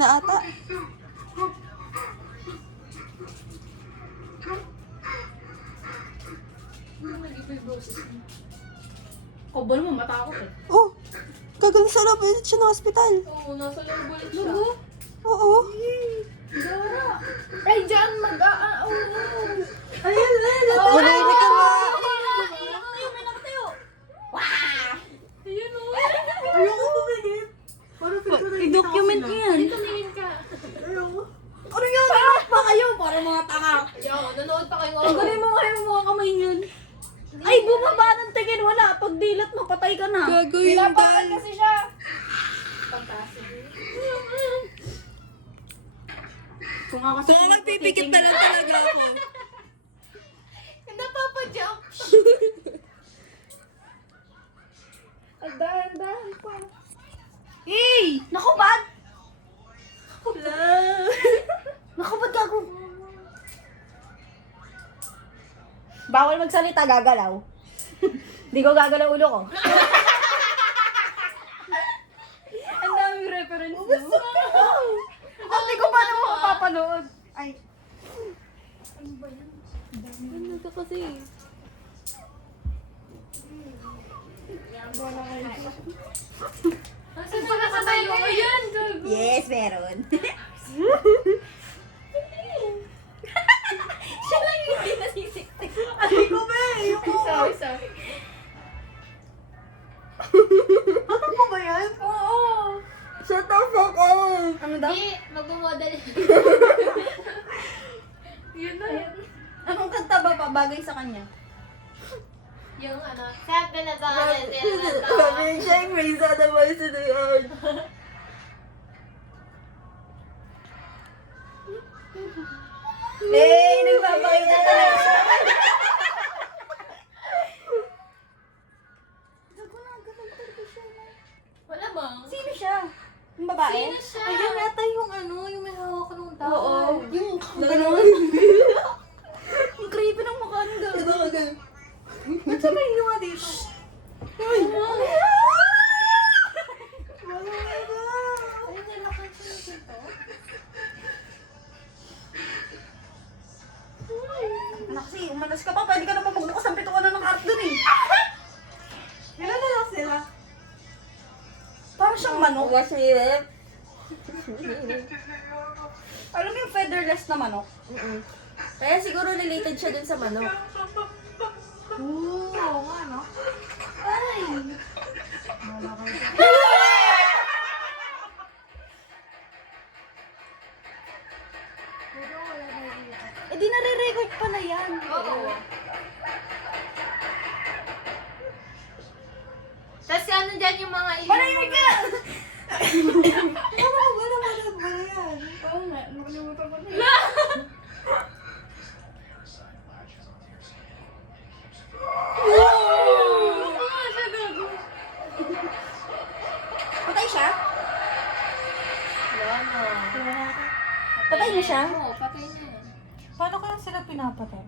na ata. Kabal mo, matakot eh. Oh, gagaling sa loob ulit siya ng hospital. Oo, nasa loob ulit siya. Oo. Dara! Ay, dyan mag-a-a-o! Ayun, manahimik ka nga. May nakatayo! Wah! Ayun o! Ayoko bumigit. Parang I-document mo yan. Tumingin ka. Ayoko. Ano yun? Tarap pa kayo para mga tanga. Ayaw, nanood pa kayo. Ang galing mo kayo ng mga kamay niyan. Ay, bumaba ng tingin. Wala. Pag dilat mo, patay ka na. Gagawin Pinapakan kasi siya. Fantastic. Kung ako Kung ako magpipikit na lang talaga ako. Napapa-jump. Dahan-dahan pa. Hey! Naku, ba't? Wala. Naku, ba't gago? Bawal magsalita, gagalaw. Hindi ko gagalaw ulo ko. Ang daming reference mo. Hindi ko paano mo mapapanood. Ay. Ano ka kasi? Saan pa nakatayo? Ayan, gago. Yes, meron. Siya lang yung hindi nasisiktik. Ay ko ba eh. Sorry, sorry. Ano ko ba yan? Oo. Shut the fuck up. Ano daw? Di, magmumodel. Yun na. Anong kanta ba bagay sa kanya? Yung ano, sabi na ba? Sabi siya yung raise out the voice of the earth. Eh, nagpapakita talaga siya. Wala bang? Sino siya? Yung babae? Sino siya? Ayun yata yung ano, yung may hawak ng tao. Oo. Yung Ganun. Yung creepy ng mukha ng gano'n. Ito ka ganun. Ba't siya may hiwa dito? Ay! Ay, nalakan siya dito. Anak kasi, umalas ka pa. Pwede ka naman magbukas ang pitukan ng art dun eh. Ilan na lang sila? Parang siyang manok. Wash me lip. Alam mo yung featherless na manok? Kaya siguro related siya dun sa manok. Oo, nga no? Ay! Eh di nare-record pa na yan. Oo. Tapos ano dyan yung mga Manahimik ka! Wala yan. Oo nga, nakalimutan ko na. Patay siya? Wala na. Patay na siya? Oo, patay na yan. Paano kaya sila pinapatay?